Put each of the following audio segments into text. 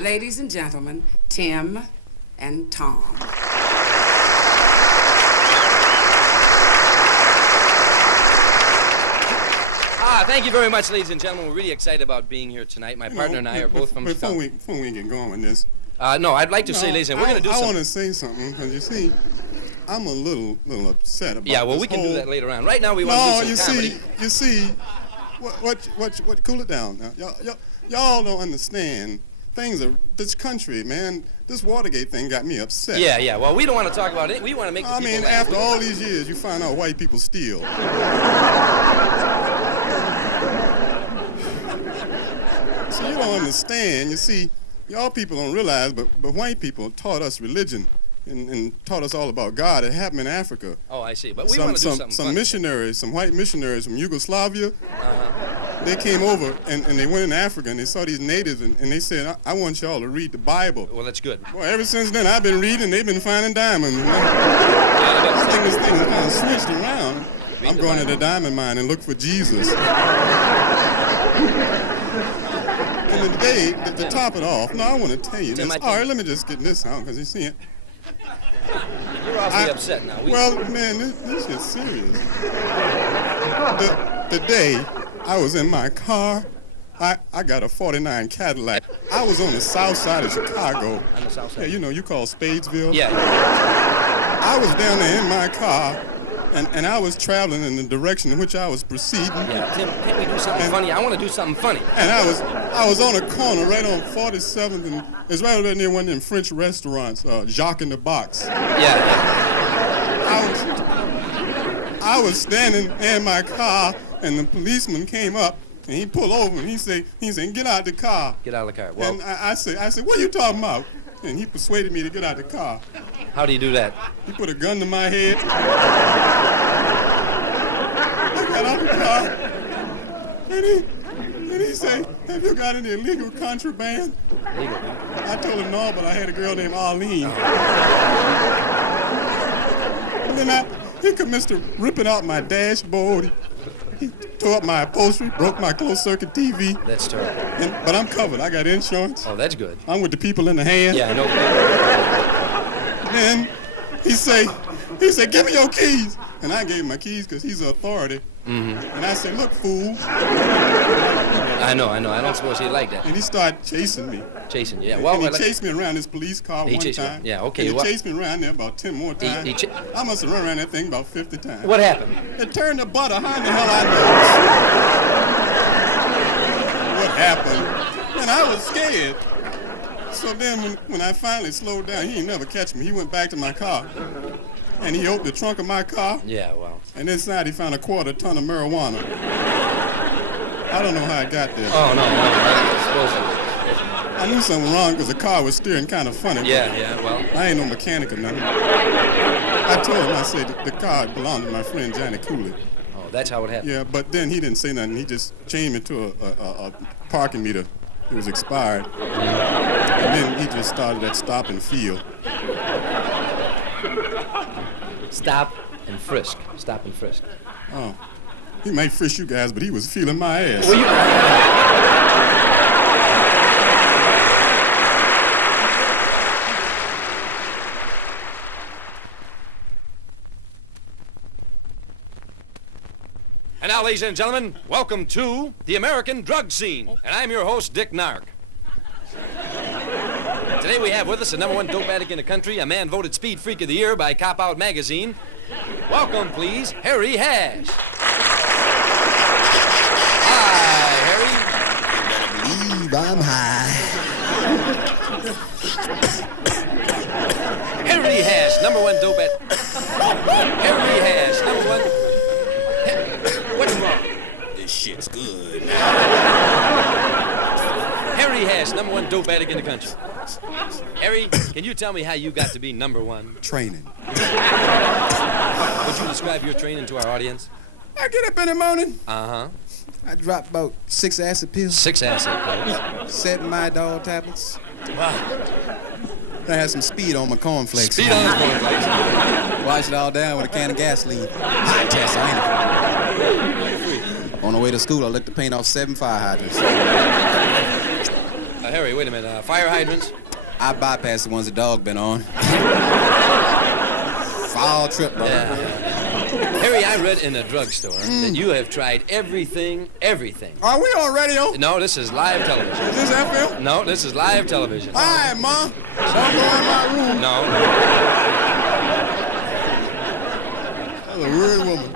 Ladies and gentlemen, Tim and Tom. Thank you very much, ladies and gentlemen. We're really excited about being here tonight. My partner and I are both from Chicago. Before we get going with this. No, I'd like to say, ladies and we're going to do something. I want to say something, because you see, I'm a little upset about Yeah, well, we can do that later on. Right now, we want to do some comedy. You see, cool it down now. Y'all don't understand. Things are, this country, man, this Watergate thing got me upset. Yeah, well, we don't want to talk about it. We want to make the people laugh. After all these years, you find out white people steal. So you don't understand. You see, y'all people don't realize, but white people taught us religion and taught us all about God. It happened in Africa. Oh, I see. But we want to do something Some missionaries, some white missionaries from Yugoslavia, they came over and they went in Africa and they saw these natives and they said, I want y'all to read the Bible. Well, that's good. Well, ever since then, I've been reading. They've been finding diamonds. I think this thing has kind of switched around. I'm going to the diamond mine and look for Jesus. And today, to top it off, I want to tell you this. All right, let me just get this out, because you see it. You're awfully upset now. Well, man, this is serious. The day I was in my car, I got a 49 Cadillac. I was on the south side of Chicago. On the south side? Yeah, you know, you call Spadesville? Yeah. I was down there in my car, and I was traveling in the direction in which I was proceeding. Yeah, Tim, can't we do something funny? I want to do something funny. And I was on a corner right on 47th, and it's right over near one of them French restaurants, Jacques in the Box. Yeah. I was standing in my car, and the policeman came up, and he pulled over, and he said, get out the car. Get out of the car. Well, and I said, what are you talking about? And he persuaded me to get out the car. How do you do that? He put a gun to my head. I got out the car, and he said, have you got any illegal contraband? Illegal? I told him no, but I had a girl named Arlene. And then he commenced to ripping out my dashboard. He tore up my upholstery, broke my closed-circuit TV. That's terrible. But I'm covered. I got insurance. Oh, that's good. I'm with the people in the hand. Yeah, I know. Then he said, give me your keys. And I gave him my keys because he's an authority. Mm-hmm. And I said, look, fool. I know. I don't suppose he liked that. And he started chasing me. Chasing, yeah. Well, and he chased me around his police car one time. Yeah, okay. And he chased me around there about 10 more times. I must have run around that thing about 50 times. What happened? It turned the butter. How in the hell I know? What happened? And I was scared. So then when I finally slowed down, he didn't never catch me. He went back to my car. And he opened the trunk of my car. Yeah, well. And inside he found a quarter ton of marijuana. I don't know how it got there. Oh, no. I knew something wrong because the car was steering kind of funny. Yeah, well. I ain't no mechanic or nothing. I told him, I said, the car belonged to my friend Johnny Cooley. Oh, that's how it happened. Yeah, but then he didn't say nothing. He just changed me to a parking meter. It was expired. And then he just started at stop and feel. Stop and frisk. Stop and frisk. Oh. He might frisk you guys, but he was feeling my ass. Well, And now, ladies and gentlemen, welcome to the American drug scene. And I'm your host, Dick Nark. Today we have with us the #1 dope addict in the country, a man voted Speed Freak of the Year by Cop Out magazine. Welcome, please, Harry Hash. Hi, Harry. You better believe I'm high. Harry Hash, #1 dope addict. Harry Hash, #1. What's wrong? This shit's good. Harry Hash, #1 dope addict in the country. Harry, can you tell me how you got to be #1? Training. Would you describe your training to our audience? I get up in the morning. Uh-huh. I drop about 6 acid pills. 6 acid pills. 7 my dog tablets. Wow. I had some speed on my cornflakes. Speed on his cornflakes. Wash it all down with a can of gasoline. Test, ain't it? On the way to school, I licked the paint off 7 fire hydrants. Harry, wait a minute. Fire hydrants? I bypassed the ones the dog been on. Foul trip, brother. Yeah. Harry, I read in a drugstore that you have tried everything. Are we on radio? No, this is live television. Is this FM? No, this is live television. Hi, Ma. Don't go in my room. No. That's a weird woman.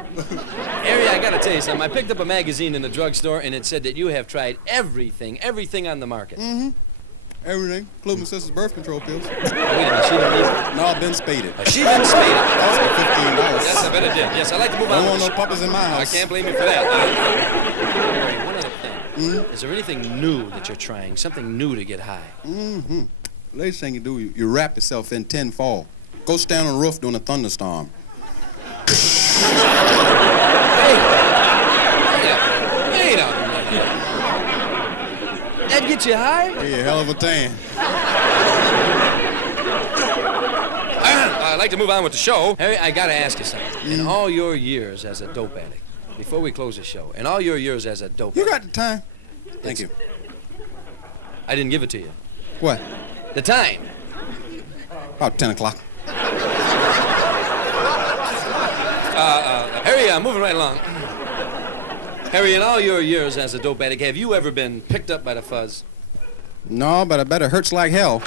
Harry, I gotta tell you something. I picked up a magazine in the drugstore and it said that you have tried everything on the market. Everything, including my sister's birth control pills. Wait a minute, she don't need No, I've been spaded. She been spaded. That's for $15. Yes, I bet it did. Yes, I'd like to move on. Don't with want the no puppies in my I house. can't blame you for that. Harry, one other thing. Is there anything new that you're trying? Something new to get high? Latest thing you do, you wrap yourself in tin foil. Go stand on the roof during a thunderstorm. Wait a minute. That get you high? Be a hell of a tan. I'd like to move on with the show. Harry, I gotta ask you something. In all your years as a dope addict, before we close the show, in all your years as a dope You addict, got the time. Thank you. I didn't give it to you. What? The time. About 10 o'clock. Harry, moving right along. Harry, in all your years as a dope addict, have you ever been picked up by the fuzz? No, but I bet it hurts like hell.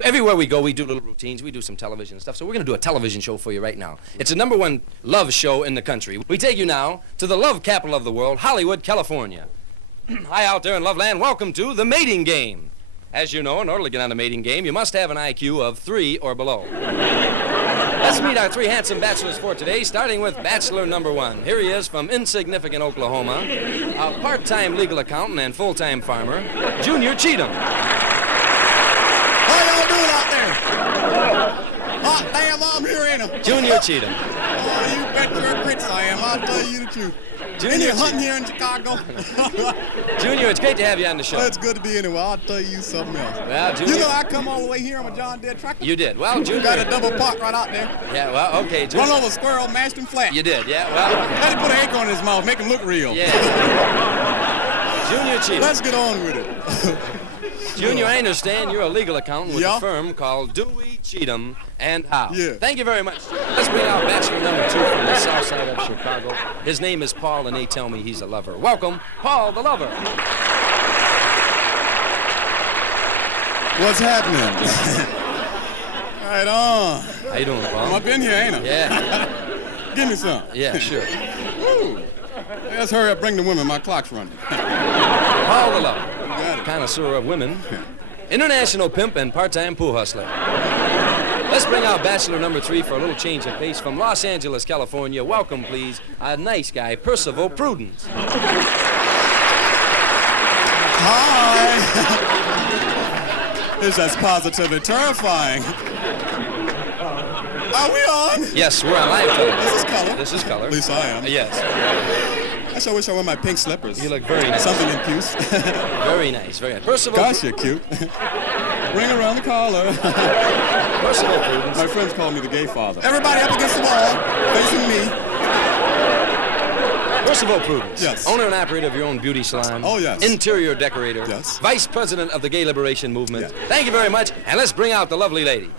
Everywhere we go, we do little routines. We do some television and stuff. So we're going to do a television show for you right now. It's the #1 love show in the country. We take you now to the love capital of the world, Hollywood, California. Hi out there in Loveland. Welcome to the mating game. As you know, in order to get on the mating game, you must have an IQ of 3 or below. Let's meet our 3 handsome bachelors for today, starting with bachelor #1. Here he is from insignificant Oklahoma, a part-time legal accountant and full-time farmer, Junior Cheatham. How y'all doing out there? Hot damn, I'm here, ain't I? Junior Cheatham. Oh, you bet your grits I am. I'll tell you the truth. Junior Any hunting here in Chicago? Junior, it's great to have you on the show. Well, it's good to be anywhere. I'll tell you something else. Well, Junior, You know I come all the way here on a John Deere tractor. you did. Well, Junior. Got a double park right out there. Yeah, well, okay, Junior. Run over a squirrel, mashed him flat. You did, yeah, well, Had to put an acorn in his mouth, make him look real. yeah. Junior Cheatham. Let's get on with it. Junior, I understand you're a legal accountant with Yeah. a firm called Dewey, Cheatham and Howe. Yeah. Thank you very much. Let's bring out bachelor #2 from the south side of Chicago. His name is Paul, and they tell me he's a lover. Welcome, Paul the lover. What's happening? Right on. How you doing, Paul? I've been here, ain't I? Yeah, Give me some. yeah, sure. Let's hurry up, bring the women. My clock's running. Paul the lover. Got it. Connoisseur of women, international pimp and part-time pool hustler. Let's bring out bachelor #3 for a little change of pace from Los Angeles, California. Welcome, please, a nice guy, Percival Prudence. Hi. This is positively terrifying. Are we on? Yes, we're on live television. This is color. This is color. At least I am. Yes, I sure wish I wore my pink slippers. you look very nice. Something in puce. Very nice, very nice. Percival, Gosh, you're cute. Ring around the collar. Percival Prudence. My friends call me the gay father. Everybody up against the wall, facing me. Percival Prudence. Yes. Owner and operator of your own beauty salon. Oh, yes. Interior decorator. Yes. Vice president of the Gay Liberation Movement. Yeah. Thank you very much, and let's bring out the lovely lady.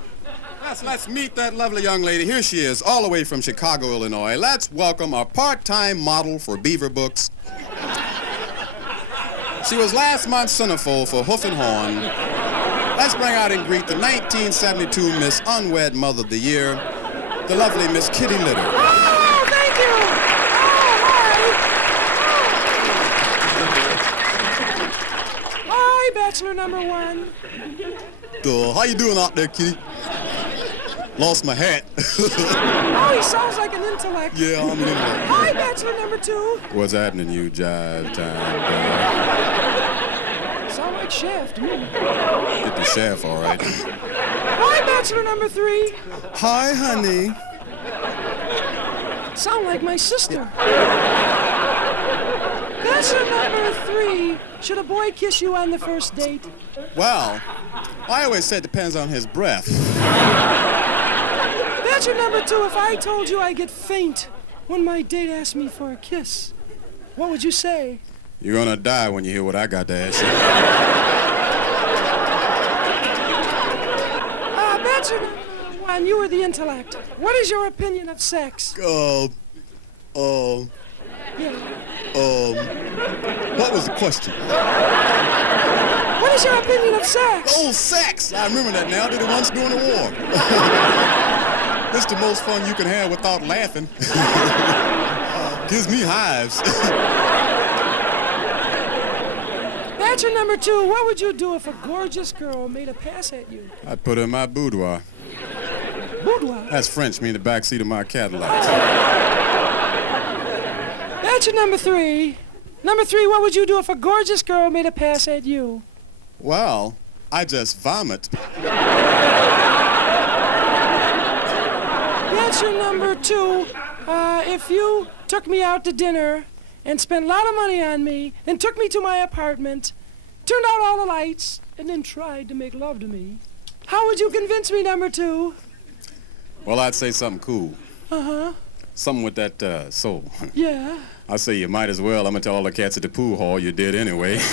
Let's meet that lovely young lady. Here she is, all the way from Chicago, Illinois. Let's welcome our part-time model for Beaver Books. She was last month's centerfold for Hoof and Horn. Let's bring out and greet the 1972 Miss Unwed Mother of the Year, the lovely Miss Kitty Litter. Oh, thank you. Oh, hi, bachelor #1. How you doing out there, Kitty? Lost my hat. Oh, he sounds like an intellect. Yeah, I'm in there. Hi, bachelor #2. What's happening, you jive time? Sound like Shaft. Get the shaft, all right. Hi, bachelor #3. Hi, honey. Sound like my sister. Bachelor #3. Should a boy kiss you on the first date? Well, I always said depends on his breath. Bachelor number 2, if I told you I get faint when my date asks me for a kiss, what would you say? You're gonna die when you hear what I got to ask you. Bachelor number 1, you are the intellect. What is your opinion of sex? Yeah. What was the question? What is your opinion of sex? Oh, sex! I remember that now. I did it once during the war. It's the most fun you can have without laughing. Gives me hives. Bachelor number 2, what would you do if a gorgeous girl made a pass at you? I'd put her in my boudoir. Boudoir? That's French, mean the back seat of my Cadillac. Bachelor number 3. Number 3, what would you do if a gorgeous girl made a pass at you? Well, I just vomit. Bachelor number 2, if you took me out to dinner and spent a lot of money on me, then took me to my apartment, turned out all the lights, and then tried to make love to me, how would you convince me, number 2? Well, I'd say something cool. Uh-huh. Something with that soul. Yeah. I say you might as well. I'm gonna tell all the cats at the pool hall you did anyway. Okay,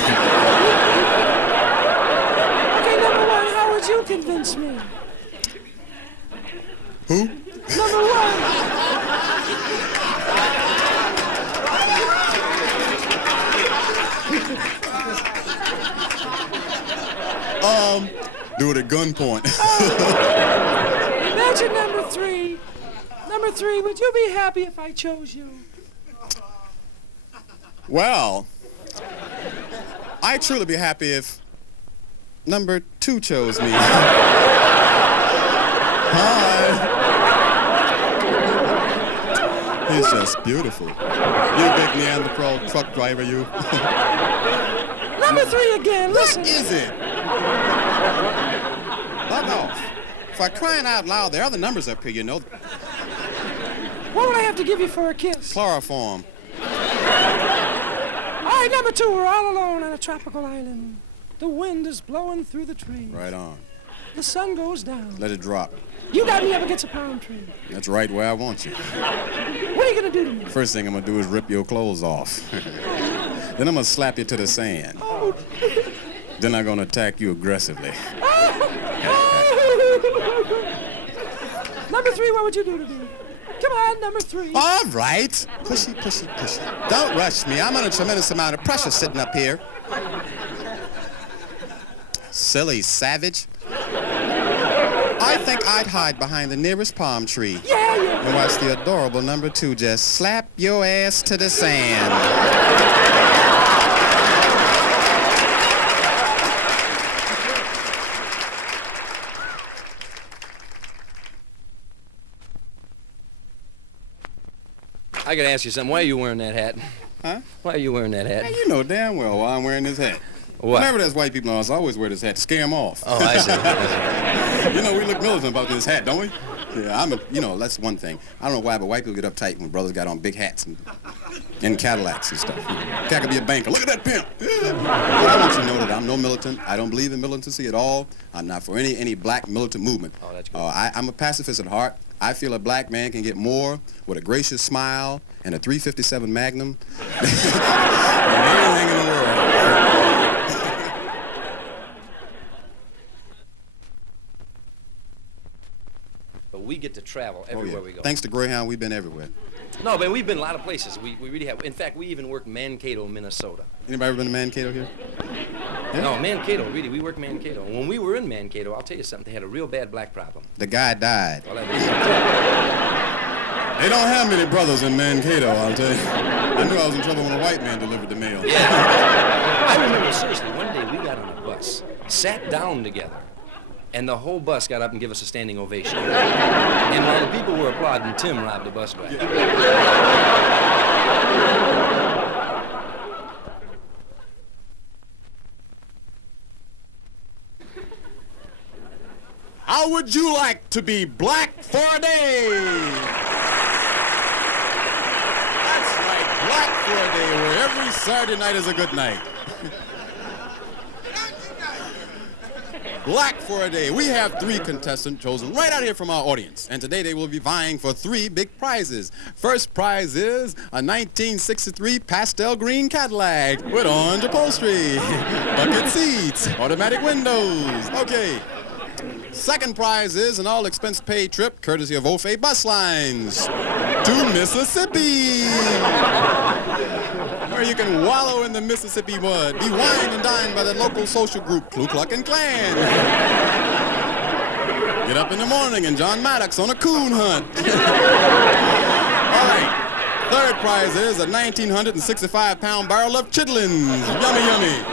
number 1, how would you convince me? Who? Number 1. Do it at gunpoint. Bachelor number 3. Number 3, would you be happy if I chose you? Well, I'd truly be happy if number 2 chose me. Hi. He's just beautiful. You big Neanderthal truck driver, you. Number 3 again, listen. What is it? Bug off. For crying out loud, there are other numbers up here, you know. What would I have to give you for a kiss? Chloroform. All right, number 2, we're all alone on a tropical island. The wind is blowing through the trees. Right on. The sun goes down. Let it drop. You got me up against a palm tree. That's right where I want you. What are you gonna do to me? First thing I'm gonna do is rip your clothes off. Then I'm gonna slap you to the sand. Oh. Then I'm gonna attack you aggressively. Number 3, what would you do to me? Come on, number 3. All right. Pushy, pushy, pushy. Don't rush me. I'm under a tremendous amount of pressure sitting up here. Silly savage. I think I'd hide behind the nearest palm tree. Yeah. And watch the adorable number 2 just slap your ass to the sand. I gotta ask you something. Why are you wearing that hat? Huh? Why are you wearing that hat? Hey, you know damn well why I'm wearing this hat. What? Whenever there's white people on us, I always wear this hat to scare them off. Oh, I see. You know, we look militant about this hat, don't we? Yeah, that's one thing. I don't know why, but white people get uptight when brothers got on big hats and Cadillacs and stuff. Cat could be a banker. Look at that pimp. But I want you to know that I'm no militant. I don't believe in militancy at all. I'm not for any black militant movement. Oh, that's good. I'm a pacifist at heart. I feel a black man can get more with a gracious smile and a .357 Magnum than anything in the world. But we get to travel everywhere we go. Thanks to Greyhound, we've been everywhere. No, but we've been a lot of places. We really have. In fact, we even worked Mankato, Minnesota. Anybody ever been to Mankato here? Yeah? No, Mankato, really. We worked Mankato. When we were in Mankato, I'll tell you something, they had a real bad black problem. The guy died. Well, that was... They don't have many brothers in Mankato, I'll tell you. I knew I was in trouble when a white man delivered the mail. Yeah. I remember, seriously, one day we got on a bus, sat down together, and the whole bus got up and gave us a standing ovation. And while the people were applauding, Tim robbed the bus driver. How would you like to be black for a day? That's right, black for a day, where every Saturday night is a good night. Black for a day. We have 3 contestants chosen right out here from our audience. And today they will be vying for 3 big prizes. First prize is a 1963 pastel green Cadillac with orange upholstery, bucket seats, automatic windows. Okay. Second prize is an all-expense paid trip courtesy of Ofe Bus Lines to Mississippi, where you can wallow in the Mississippi mud, be wined and dined by the local social group Ku Klux Klan. Get up in the morning and John Maddox on a coon hunt. All right. Third prize is a 1,965-pound barrel of chitlins. Yummy, yummy.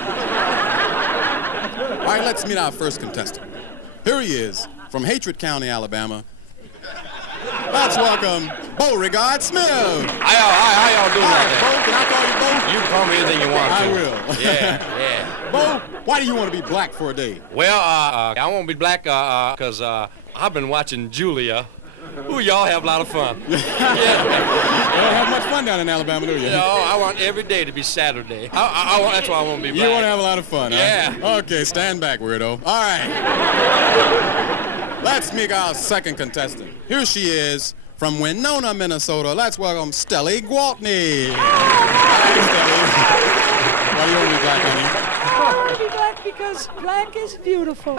All right, let's meet our first contestant. Here he is, from Hatred County, Alabama. Let's welcome Beauregard Smith. How y'all doing out there? Bo, can I call you Bo? You can call me anything you want to. I will. Yeah. Bo, why do you want to be black for a day? Well, I won't be black because I've been watching Julia. Ooh, y'all have a lot of fun. You don't have much fun down in Alabama, do you? No, I want every day to be Saturday. That's why I won't be black. You want to have a lot of fun, Yeah. huh? Okay, stand back, weirdo. All right. Let's meet our second contestant. Here she is, from Winona, Minnesota. Let's welcome Stelly Gwaltney. Hi, Stelly. Why do you want to be black, honey? I want to be black because black is beautiful.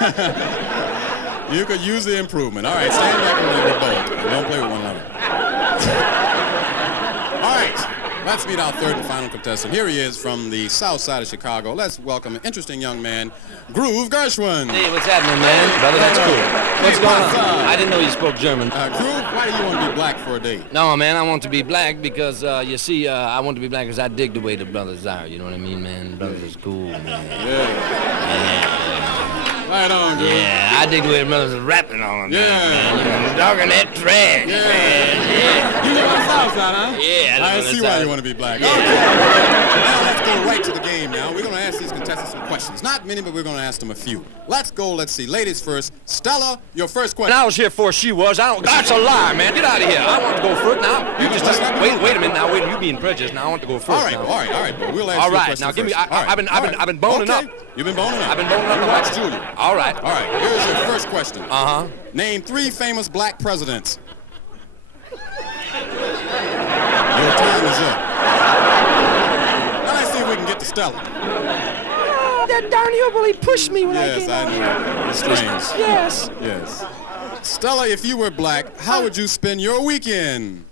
You could use the improvement. All right, stand back and play with both. Don't play with one another. All right, let's meet our third and final contestant. Here he is from the south side of Chicago. Let's welcome an interesting young man, Groove Gershwin. Hey, what's happening, man? Brother, that's cool. What's going on? I didn't know you spoke German. Groove, why do you want to be black for a day? No, man, I want to be black because, you see, I want to be black because I dig the way the brothers are. You know what I mean, man? Brothers is cool, man. Yeah. Right on, Groove. Yeah, I dig the way the brothers is rapping on them. Yeah. Man. You know, talking that trash, Yeah. man. Yeah. You live on the south side, huh? Yeah, I see why you want to be black. Yeah. Okay. Now let's go right to the game now. We're going to ask these contestants some questions. Not many, but we're going to ask them a few. Let's go. Let's see. Ladies first. Stella, your first question. When I was here before she was, that's a lie, man. Get out of here. I want to go first now. You just wait a minute now. Wait, you being prejudiced now. I want to go first. All right, now. all right. But we'll ask All you a right, question now give me. first. I've been boning Okay. up. You've been boning up. I've been boning up. You watch Julia. All right. All right. Here's your first question. Uh-huh. Name 3 famous black presidents. Your time is up. Now let's see if we can get to Stella. Oh, that darn hillbilly pushed me when I Yes, came I out know. here. It's strange. Yes. Yes. Stella, if you were black, how would you spend your weekend?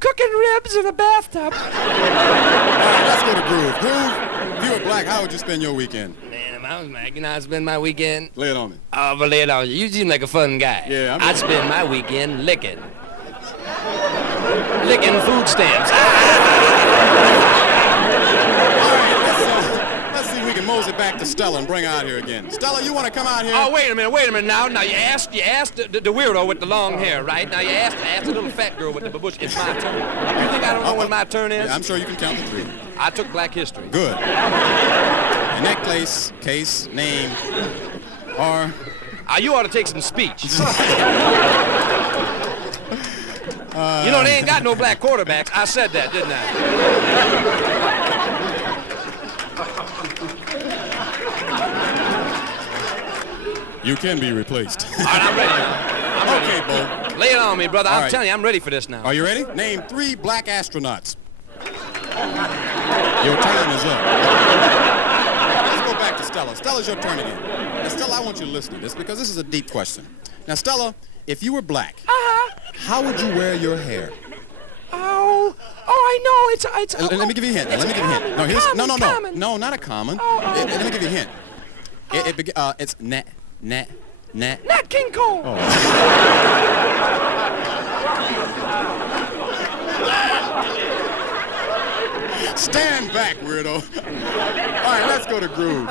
Cooking ribs in a bathtub. All right, let's go to Groove. Groove, if you were black, how would you spend your weekend? Man, if I was black, you know, I'd spend my weekend. Lay it on me. Oh, but lay it on you. You seem like a fun guy. Yeah, I'd spend my weekend licking food stamps. All right, let's see if we can mosey back to Stella and bring her out here again. Stella, you want to come out here? Oh, wait a minute now. Now you asked the weirdo with the long hair, right? Now you asked the little fat girl with the bush. It's my turn. You think I don't know when my turn is? Yeah, I'm sure you can count to 3. I took black history. Good. In that case, name, or... You ought to take some speech. You know, they ain't got no black quarterbacks. I said that, didn't I? You can be replaced. All right, I'm ready. Okay, Bo. Lay it on me, brother. All I'm right. telling you, I'm ready for this now. Are you ready? Name 3 black astronauts. Your time is up. Let's go back to Stella. Stella's your turn again. Now, Stella, I want you to listen to this because this is a deep question. Now, Stella, if you were black, how would you wear your hair? Oh, I know. It's. Let me give you a hint. It's Let me give you a hint. No, common. No, not a common. Let me give you a hint. It's Nat. Nat King Cole. Oh. Stand back, weirdo. All right, let's go to Groove.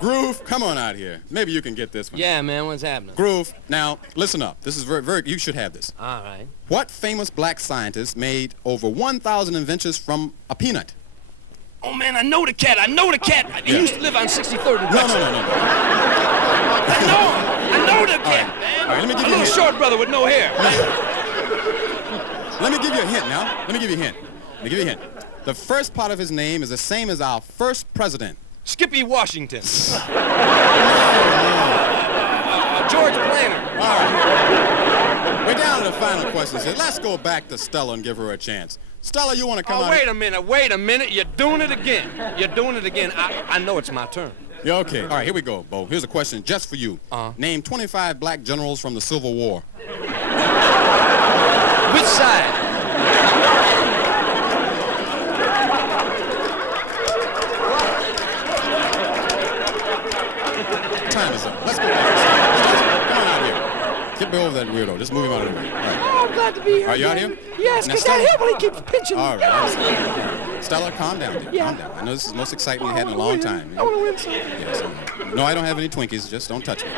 Groove, come on out here. Maybe you can get this one. Yeah, man, what's happening? Groove, now, listen up. This is very, you should have this. All right. What famous black scientist made over 1,000 inventions from a peanut? Oh, man, I know the cat. He used to live on 63rd and No. I know the cat, man. All right, let me give a you a little hint. short brother with no hair. Let me give you a hint now. Let me give you a hint. The first part of his name is the same as our first president. Skippy Washington. George Planner. All right. We're down to the final questions here. Let's go back to Stella and give her a chance. Stella, you want to come out? Wait a minute. You're doing it again. I know it's my turn. Yeah, okay. All right, here we go, Bo. Here's a question just for you. Name 25 black generals from the Civil War. Which side? Time is up. Let's go back. Come on out here. Get me over that weirdo. Just move him out of the way. All right. Oh, I'm glad to be here. Are you out again. here? Yes, Now, because that Stella- hillbilly keeps pinching me. All right. Stella, calm down, dear. Yeah. Calm down. I know this is the most excitement we had in a long time. I want to win some. Yes. No, I don't have any Twinkies. Just don't touch me. All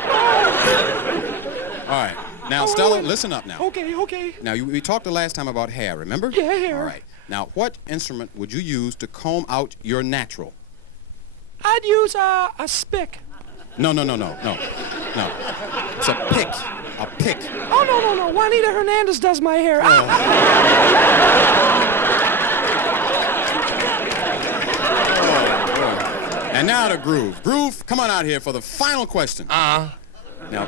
right. Now, Stella, listen up now. Okay. Now, we talked the last time about hair, remember? Yeah, hair. All right. Now, what instrument would you use to comb out your natural? I'd use a spick. No. It's a pick. A pick. Oh, no. Juanita Hernandez does my hair. And now to Groove. Groove, come on out here for the final question. Now,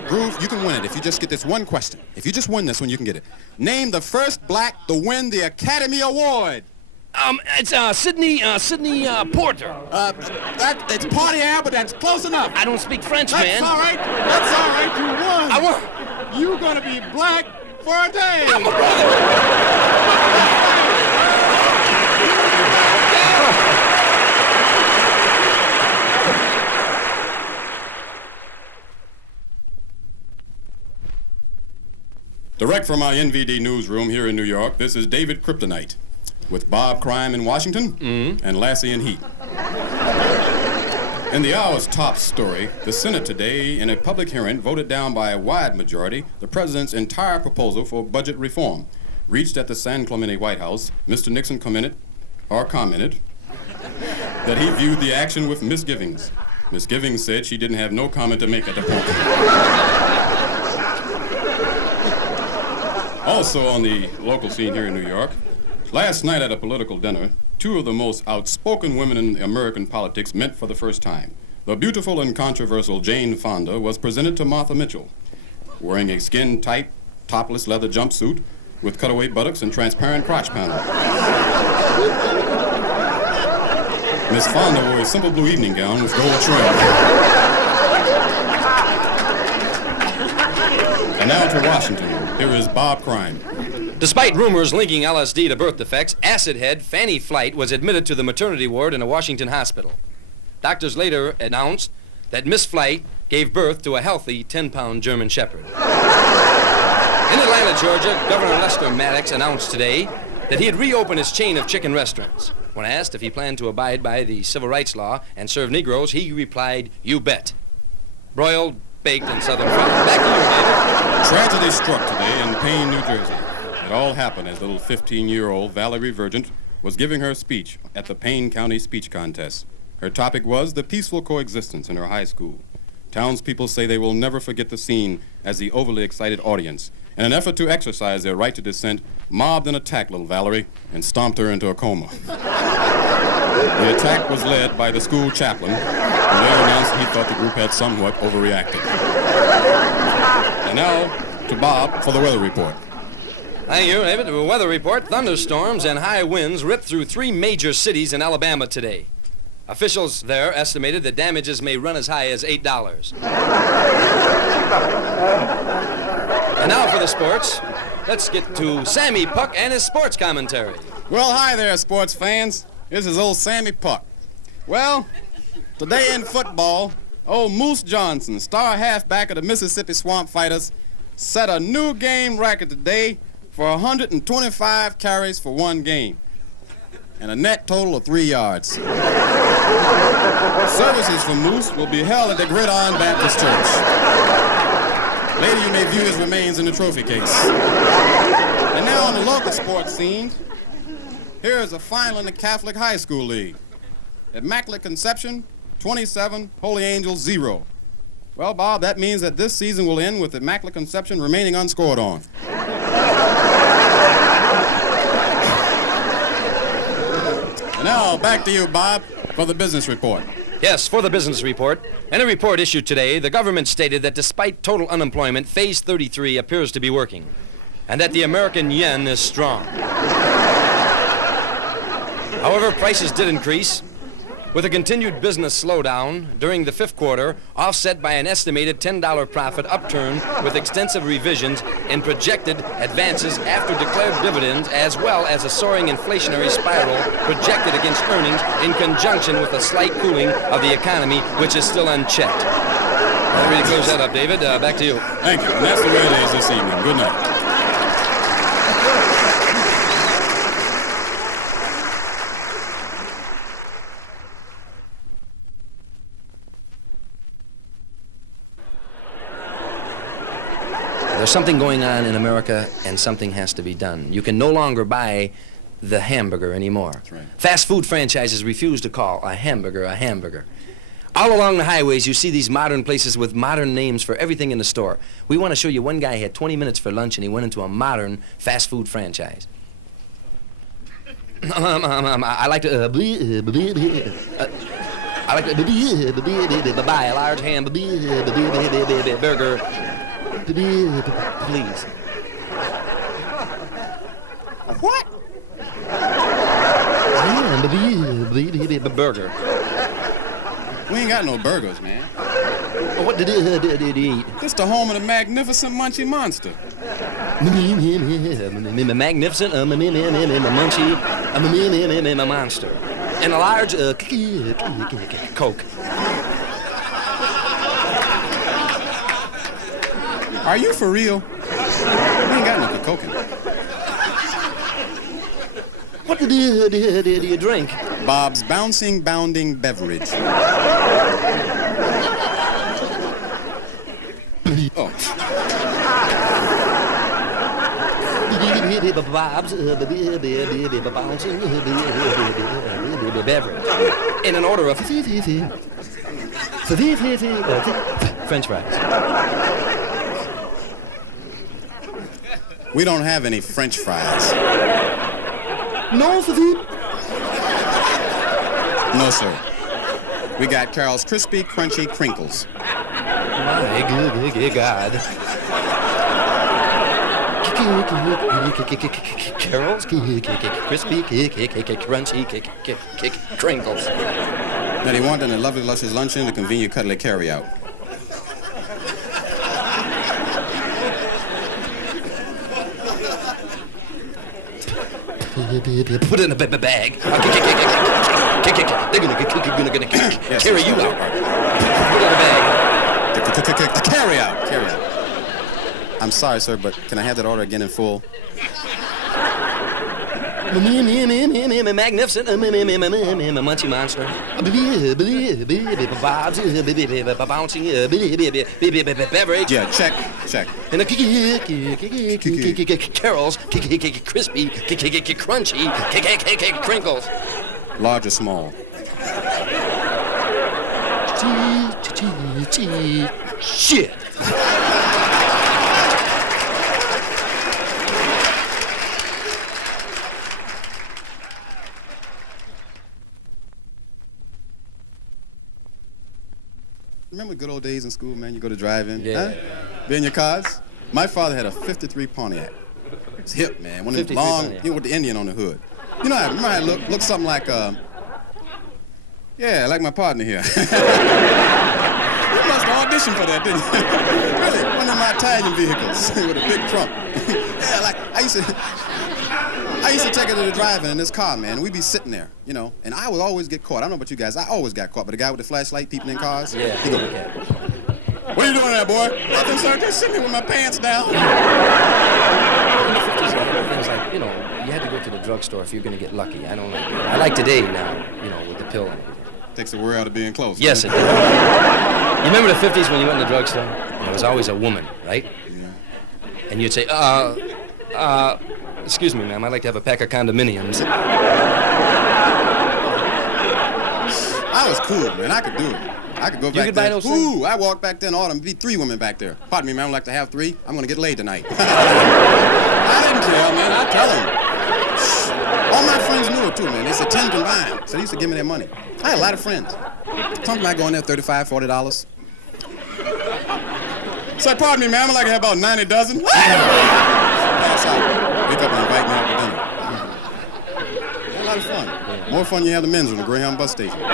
Groove, you can win it if you just get this one question. If you just win this one, you can get it. Name the first black to win the Academy Award. It's Sidney Porter. It's Party Al, but that's close enough. I don't speak French, That's man. all right. That's all right. You won. I won. You're gonna be black for a day. Direct from our NVD newsroom here in New York, this is David Kryptonite with Bob Crime in Washington and Lassie in Heat. In the hour's top story, the Senate today, in a public hearing, voted down by a wide majority the president's entire proposal for budget reform. Reached at the San Clemente White House, Mr. Nixon commented that he viewed the action with misgivings. Ms. Givings said she didn't have no comment to make at the point. Also on the local scene here in New York, last night at a political dinner, two of the most outspoken women in American politics met for the first time. The beautiful and controversial Jane Fonda was presented to Martha Mitchell, wearing a skin-tight, topless leather jumpsuit with cutaway buttocks and transparent crotch panel. Miss Fonda wore a simple blue evening gown with gold trim. And now to Washington. Here is Bob Crime. Despite rumors linking LSD to birth defects, acid head Fanny Flight was admitted to the maternity ward in a Washington hospital. Doctors later announced that Miss Flight gave birth to a healthy 10-pound German Shepherd. In Atlanta, Georgia, Governor Lester Maddox announced today that he had reopened his chain of chicken restaurants. When asked if he planned to abide by the civil rights law and serve Negroes, he replied, "You bet." Broiled, baked, and southern fried. Back to you, David. Tragedy struck today in Payne, New Jersey. It all happened as little 15-year-old Valerie Virgint was giving her speech at the Payne County Speech Contest. Her topic was the peaceful coexistence in her high school. Townspeople say they will never forget the scene as the overly excited audience, in an effort to exercise their right to dissent, mobbed and attacked little Valerie and stomped her into a coma. The attack was led by the school chaplain, who later announced he thought the group had somewhat overreacted. And now to Bob for the weather report. Thank you, David. The weather report, thunderstorms and high winds ripped through 3 major cities in Alabama today. Officials there estimated that damages may run as high as $8. And now for the sports. Let's get to Sammy Puck and his sports commentary. Well, hi there, sports fans. This is old Sammy Puck. Well, today in football, old Moose Johnson, star halfback of the Mississippi Swamp Fighters, set a new game record today for 125 carries for one game and a net total of 3 yards. Services for Moose will be held at the Gridiron Baptist Church. Later you may view his remains in the trophy case. And now on the local sports scene, here is a final in the Catholic High School League. Immaculate Conception, 27, Holy Angels, 0. Well, Bob, that means that this season will end with Immaculate Conception remaining unscored on. And now, back to you, Bob, for the business report. Yes, for the business report. In a report issued today, the government stated that despite total unemployment, Phase 33 appears to be working, and that the American yen is strong. However, prices did increase, with a continued business slowdown during the fifth quarter, offset by an estimated $10 profit upturn with extensive revisions in projected advances after declared dividends, as well as a soaring inflationary spiral projected against earnings in conjunction with a slight cooling of the economy, which is still unchecked. That really clears that up, David. Back to you. Thank you. And that's the way it is this evening. Good night. There's something going on in America, and something has to be done. You can no longer buy the hamburger anymore. That's right. Fast food franchises refuse to call a hamburger a hamburger. All along the highways, you see these modern places with modern names for everything in the store. We want to show you one guy had 20 minutes for lunch, and he went into a modern fast food franchise. I like to buy a large hamburger. Please. What? Burger. We ain't got no burgers, man. What did he eat? This the home of the magnificent Munchie Monster. Magnificent, munchy, monster. And a large Coke. Are you for real? We ain't got no Coke in it. What did you drink? Bob's Bouncing Bounding Beverage. Oh. Bob's bouncing beverage. In an order of French fries. We don't have any French fries. No, No, sir. We got Carol's Crispy Crunchy Crinkles. My good God. Carol's crispy, crunchy, crinkles. Now they want in a lovely, luscious luncheon, a convenient cutlet carry-out. Put it in a bag. They're gonna carry you out. Put it in a bag. Carry-out. Carry-out. I'm sorry, sir, but can I have that order again in full? Magnificent, munchy monster. Bob's bouncing beverage. Yeah, check. And a Carol's crispy, crunchy, crinkles. Large or small? Shit. Remember good old days in school, man? You go to drive-in? Yeah. Huh? Be in your cars? My father had a 53 Pontiac. It's hip, man. One of the 53 long, Pontiac. with the Indian on the hood. You know, I remember how it looked something like, yeah, like my partner here. You must have auditioned for that, didn't you? Really, one of my Italian vehicles with a big trunk. Yeah, like, I used to take her to the drive-in in this car, man, and we'd be sitting there, you know, and I would always get caught. I don't know about you guys, I always got caught, but the guy with the flashlight peeping in cars, Yeah. he go, "What are you doing there, boy?" Nothing, sir, just sitting here with my pants down. In the 50s, things like, you know, you had to go to the drugstore if you're going to get lucky. I don't like it. I like today now, you know, with the pill and everything. Takes the worry out of being close. Yes, it doesn't did. You remember the 50s when you went in the drugstore? There was always a woman, right? Yeah. And you'd say, excuse me, ma'am, I'd like to have a pack of condominiums. I was cool, man. I could do it. I could go back could buy there. those things? Ooh, I walked back there in autumn. Be 3 women back there. Pardon me, man. I'd like to have 3. I'm gonna get laid tonight. I didn't care, man. I tell them. All my friends knew it too, man. They said 10 combined. So they used to give me their money. I had a lot of friends. Something like going there $35, $40. Say, pardon me, ma'am, I'd like to have about 90 dozen. Pass out. Wake up and invite me out to dinner. A lot of fun. More fun you have the men's room, the Greyhound bus station. No,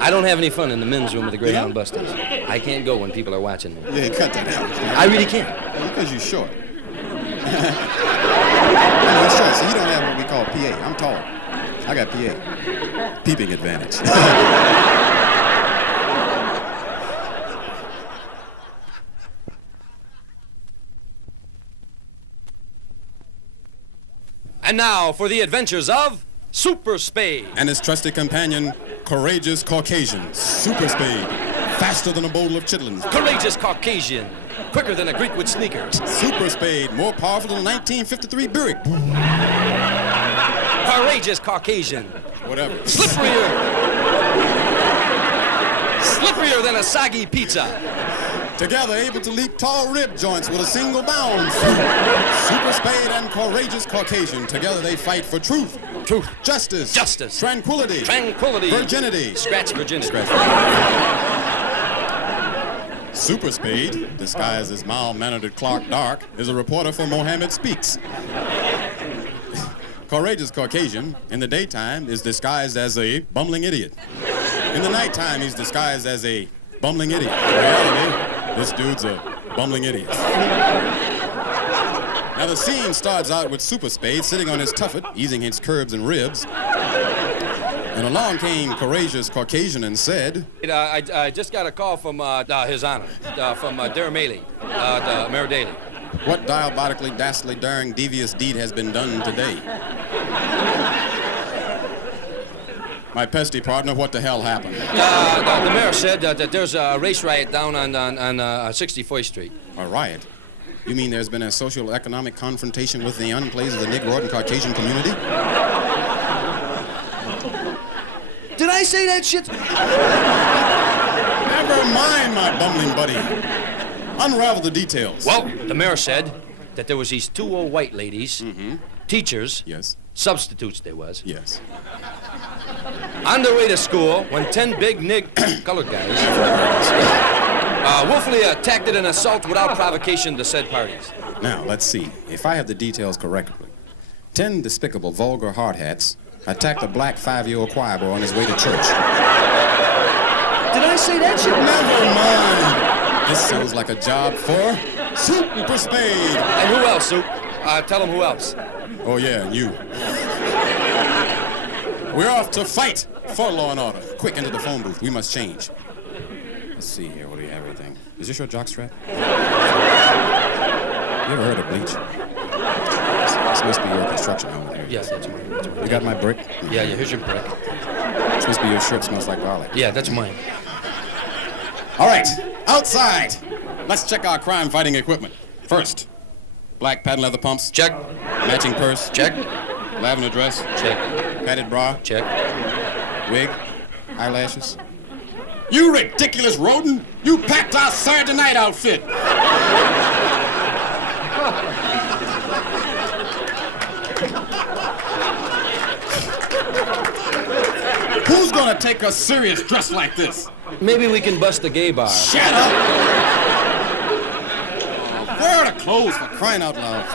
I don't have any fun in the men's room of the Greyhound bus station. I can't go when people are watching me. Yeah, cut that out. I really can't. Because you're short. You're short, so you don't have what we call PA. I'm tall. I got PA. Peeping advantage. And now for the adventures of Super Spade. And his trusted companion, courageous Caucasian, Super Spade. Faster than a bowl of chitlins. Courageous Caucasian. Quicker than a Greek with sneakers. Super Spade, more powerful than a 1953 Buick. Courageous Caucasian. Whatever. Slipperier than a soggy pizza. Together, able to leap tall rib joints with a single bound. Super Spade and courageous Caucasian. Together they fight for truth. Truth. Justice. Justice. Tranquility. Tranquility. Virginity. Scratch virginity. Super Spade, disguised as mild-mannered Clark Dark, is a reporter for Mohammed Speaks. Courageous Caucasian, in the daytime, is disguised as a bumbling idiot. In the nighttime, he's disguised as a bumbling idiot. In reality, this dude's a bumbling idiot. Now, the scene starts out with Super Spade sitting on his tuffet, easing his curbs and ribs. And along came courageous Caucasian and said, I just got a call from His Honor, from Daramali, Mayor Daley. "What diabolically, dastardly, daring, devious deed has been done today?" My pesty partner, what the hell happened? The mayor said that there's a race riot down on 64th Street. A riot? You mean there's been a social economic confrontation with the enclaves of the Negroid and Caucasian community? Did I say that shit? Never mind, my bumbling buddy. Unravel the details. Well, the mayor said that there was these two old white ladies, teachers, Yes, substitutes they was, yes. on their way to school when 10 big colored guys willfully attacked and assault without provocation the said parties. Now, let's see. If I have the details correctly, 10 despicable, vulgar hardhats attacked a black 5-year-old choir boy on his way to church. Did I say that shit? Never mind. This sounds like a job for Super Spade. And who else, Soup? Tell them who else. Oh, yeah, and you. We're off to fight for law and order. Quick, into the phone booth. We must change. Let's see here. What do you have, everything? Is this your jockstrap? You ever heard of bleach? This must be your construction helmet here. Yes, that's mine. You got my brick? Yeah, here's your brick. This must be your shirt. Smells like garlic. Yeah, that's mine. All right, outside. Let's check our crime-fighting equipment. First, black patent leather pumps. Check. Matching purse. Check. Lavender dress. Check. Padded bra. Check. Wig. Eyelashes. You ridiculous rodent! You packed our Saturday night outfit! Who's gonna take a serious dress like this? Maybe we can bust a gay bar. Shut up! Where are the clothes, for crying out loud?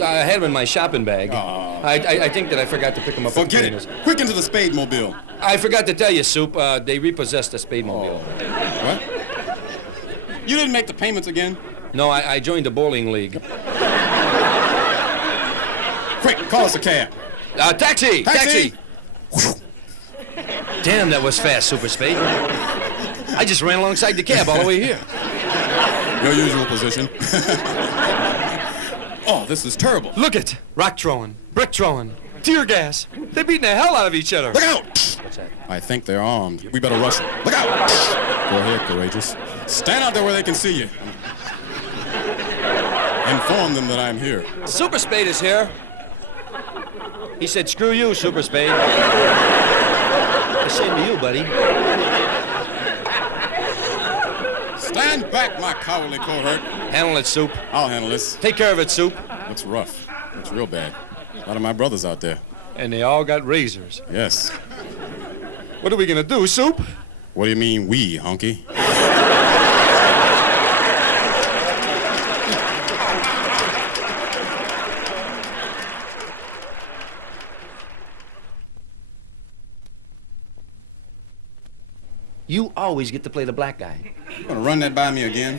I had them in my shopping bag. I think that I forgot to pick them up. Forget it. Quick into the Spade mobile. I forgot to tell you, Soup. They repossessed the Spade mobile. What? You didn't make the payments again? No, I joined the bowling league. Quick, call us a cab. Taxi! Taxi! Damn, that was fast, Super Spade. I just ran alongside the cab all the way here. Your usual position. Oh, this is terrible. Look it. Rock throwing, brick throwing, tear gas. They're beating the hell out of each other. Look out! What's that? I think they're armed. We better rush them. Look out! Go ahead, courageous. Stand out there where they can see you. Inform them that I'm here. Super Spade is here. He said, screw you, Super Spade. The same to you, buddy. Stand back, my cowardly cohort. Handle it, Soup. I'll handle this. Take care of it, Soup. Looks rough. Looks real bad. A lot of my brothers out there. And they all got razors. Yes. What are we gonna do, soup? What do you mean we, hunky? You always get to play the black guy. You gonna run that by me again?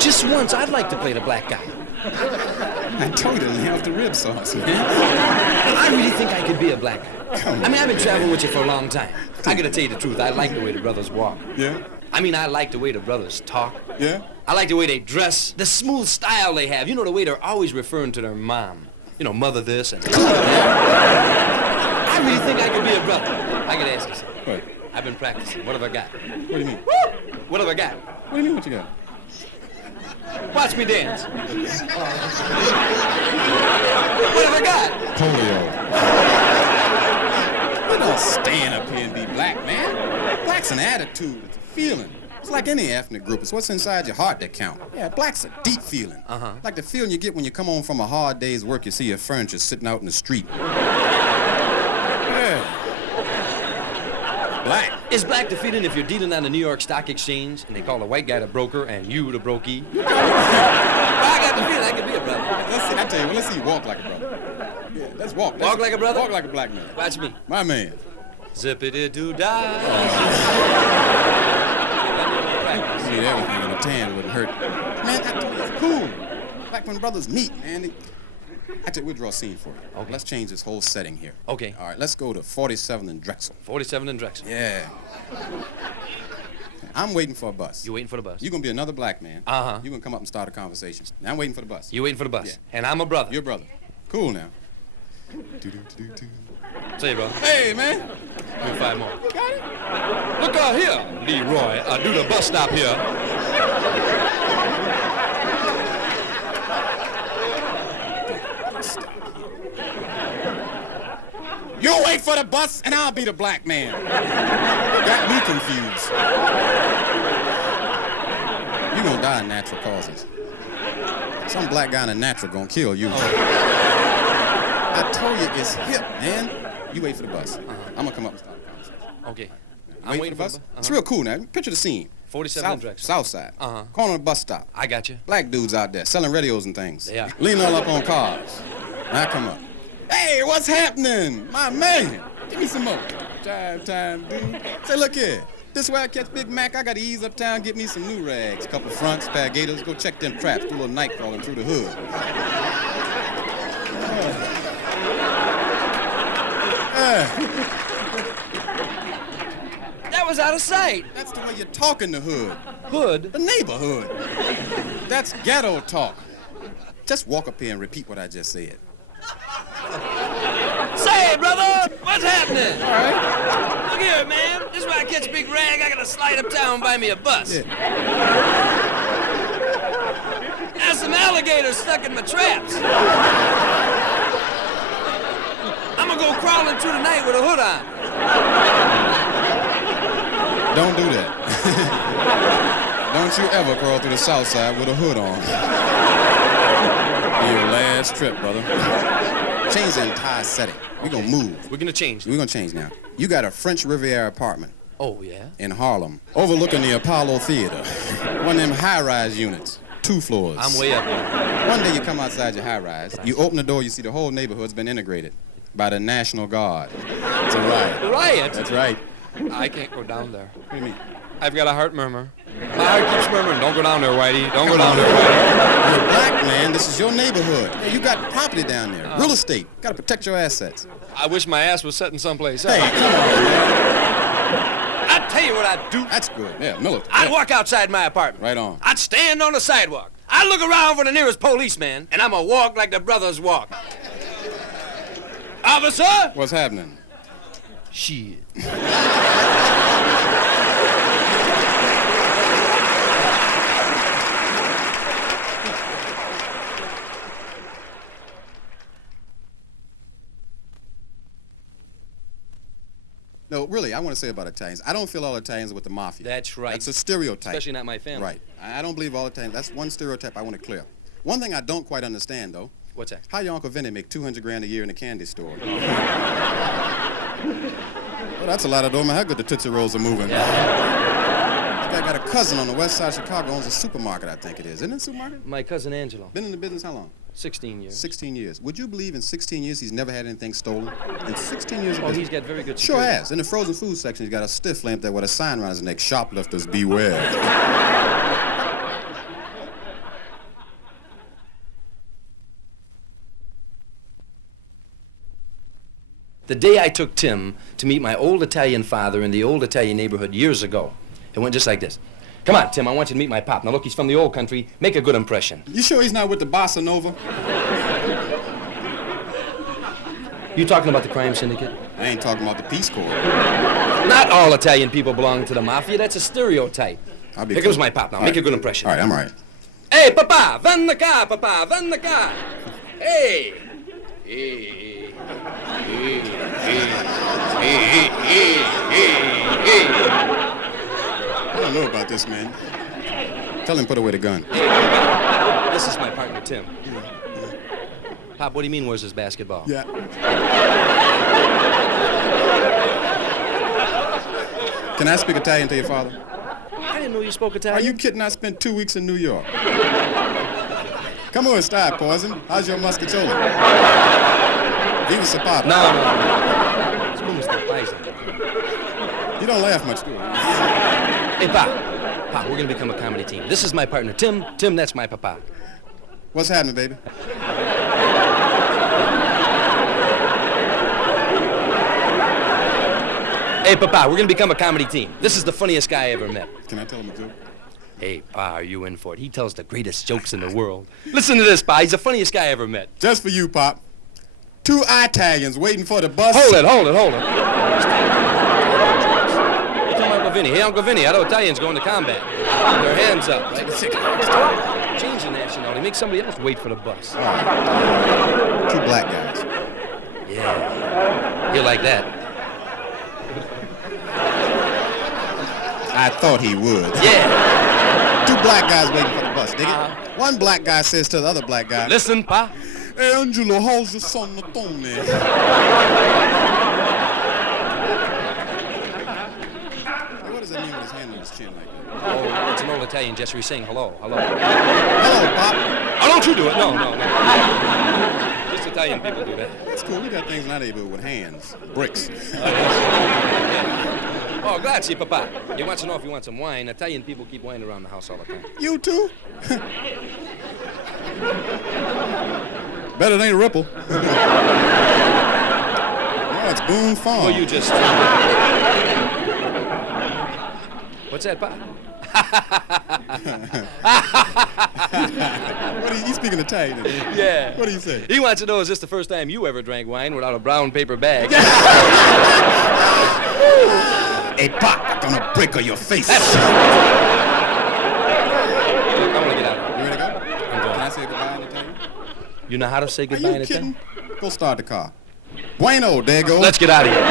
Just once, I'd like to play the black guy. I told you to lay off the rib sauce, man. I really think I could be a black guy. Come on. I mean, I've been traveling with you for a long time. I gotta tell you the truth, I like the way the brothers walk. Yeah? I mean, I like the way the brothers talk. Yeah? I like the way they dress, the smooth style they have. You know, the way they're always referring to their mom. You know, mother this and mother that. I really think I could be a brother. I gotta ask you something. What? I've been practicing. What have I got? What do you mean? What have I got? What do you mean what you got? Watch me dance. What have I got? Polio. You don't stand up here and be black, man. Black's an attitude. It's a feeling. It's like any ethnic group. It's what's inside your heart that counts. Yeah, black's a deep feeling. Uh-huh. Like the feeling you get when you come home from a hard day's work, you see your furniture sitting out in the street. Yeah. Black. Is black the feeling if you're dealing on the New York Stock Exchange and they call a white guy the broker and you the brokey? Well, I got the feeling I could be a brother. Let's see, I tell you what, let's see you walk like a brother. Yeah, let's walk. Walk like a brother? Walk like a black man. Watch me. My man. Zippity-doo-dah. See, everything in a tan wouldn't hurt. Man, I told you, it's cool. Like when brothers meet, man. I tell you, we'll draw a scene for you. Okay. Let's change this whole setting here. Okay. All right, let's go to 47 and Drexel. 47 and Drexel. Yeah. I'm waiting for a bus. You waiting for the bus? You're going to be another black man. Uh-huh. You're going to come up and start a conversation. Now, I'm waiting for the bus. You waiting for the bus? Yeah. And I'm a brother. You're a brother. Cool now. Say, brother. Hey, man. Do 5 more. Got it? Look out here, Leroy. I do the bus stop here. You wait for the bus, and I'll be the black man. Got me confused. You gonna die of natural causes. Some black guy in a natural gonna kill you. I told you it's hip, man. You wait for the bus. I'm gonna come up and start the conversation. Okay. Wait waiting for the bus. Uh-huh. It's real cool now. Picture the scene. 47 and Drexel. South side. Uh-huh. Corner of the bus stop. I got you. Black dudes out there selling radios and things. They are. Leaning all up on cars. Now come up. Hey, what's happening? My man. Give me some more. Jive time, dude. Say, look here. This way I catch Big Mac, I gotta ease uptown, get me some new rags. Couple fronts, pair of gators, go check them traps. Do a little night crawling through the hood. That was out of sight. That's the way you talk in the hood. Hood? The neighborhood. That's ghetto talk. Just walk up here and repeat what I just said. Say, brother, what's happening? All right. Look here, man. This is where I catch a big rag. I gotta slide uptown and buy me a bus. Yeah. There's some alligators stuck in my traps. I'm gonna go crawling through the night with a hood on. Don't do that. Don't you ever crawl through the south side with a hood on. Your last trip, brother. Change the entire setting. We're gonna move. We're gonna change. We're gonna change now. You got a French Riviera apartment Oh, yeah? in Harlem, overlooking the Apollo Theater. One of them high-rise units, 2 floors. I'm way up here. One day you come outside your high-rise, you open the door, you see the whole neighborhood's been integrated by the National Guard. It's a riot. Riot? That's right. I can't go down there. What do you mean? I've got a heart murmur. My heart keeps murmuring. Don't go down there, Whitey. Don't go down there, Whitey. You're black, man. This is your neighborhood. Hey, you got property down there. Real estate. Got to protect your assets. I wish my ass was sitting someplace Hey, else. come on, man. I'd tell you what I'd do. That's good. Yeah, military. I'd walk outside my apartment. Right on. I'd stand on the sidewalk. I'd look around for the nearest policeman, and I'm going to walk like the brothers walk. Officer? What's happening? Shit. No, really, I want to say about Italians. I don't feel all Italians are with the mafia. That's right. That's a stereotype. Especially not my family. Right. I don't believe all Italians. That's one stereotype I want to clear. One thing I don't quite understand, though. What's that? How your Uncle Vinny make $200 grand a year in a candy store? that's a lot of dough, man. How good the Tootsie Rolls are moving. This guy got a cousin on the west side of Chicago, owns a supermarket, I think it is. Isn't it a supermarket? My cousin Angelo. Been in the business how long? 16 years. 16 years. Would you believe in 16 years he's never had anything stolen? In 16 years of Oh, business? he's got very good Sure security. has. In the frozen food section, he's got a stiff lamp there with a sign around his neck, shoplifters beware. The day I took Tim to meet my old Italian father in the old Italian neighborhood years ago, it went just like this. Come on, Tim, I want you to meet my pop. Now, look, he's from the old country. Make a good impression. You sure he's not with the Bossa Nova? You talking about the crime syndicate? I ain't talking about the Peace Corps. Not all Italian people belong to the mafia. That's a stereotype. I'll be Here cool. comes my pop now. All Make right. a good impression. All right, I'm all right. Hey, papa, venga cá, papa, venga cá. Hey. Hey. I don't know about this, man. Tell him put away the gun. This is my partner, Tim. Pop, what do you mean, where's his basketball? Yeah. Can I speak Italian to your father? I didn't know you spoke Are Italian. you kidding? I spent 2 weeks in New York. Come on, start, Poison. How's your muscatone? Viva Zapata. No. Come sta paese. You don't laugh much, do you? Hey, Pop, we're gonna become a comedy team. This is my partner, Tim. Tim, that's my papa. What's happening, baby? Hey, papa, we're gonna become a comedy team. This is the funniest guy I ever met. Can I tell him a joke? Hey, Pa, are you in for it? He tells the greatest jokes in the world. Listen to this, Pa. He's the funniest guy I ever met. Just for you, Pop. 2 Italians waiting for the bus. Hold it. Tell my Uncle Vinny. Hey, Uncle Vinny, how do Italians go into combat? Their hands up, right? Change the nationality. Make somebody else wait for the bus. 2 black guys. Yeah. You like that? I thought he would. Yeah. 2 black guys waiting for the bus, dig it? One black guy says to the other black guy, Listen, Pa. Hey, Angelo, how's your son Natone? Hey, what does that mean with his hand on his chin like that? Oh, it's an old Italian gesture. He's saying hello. Hello, Pop. Oh, don't you do it. No. Just Italian people do that. That's cool. We got things now they do with hands. Bricks. Oh, grazie, Papa. He wants to know if you want some wine. Italian people keep wine around the house all the time. You too? Better than Ripple. No, it's Boone Farm. Well, you just... What's that, Pa? What are you speaking Italian? Isn't he? Yeah. What do you say? He wants to know, is this the first time you ever drank wine without a brown paper bag? Hey, Pop, I'm gonna break on your face. I want to get out. You ready to go? I'm going. Can I say goodbye in Italian? You know how to say Are goodbye you in kidding? Italian? Go start the car. Bueno, there goes. Let's get out of here.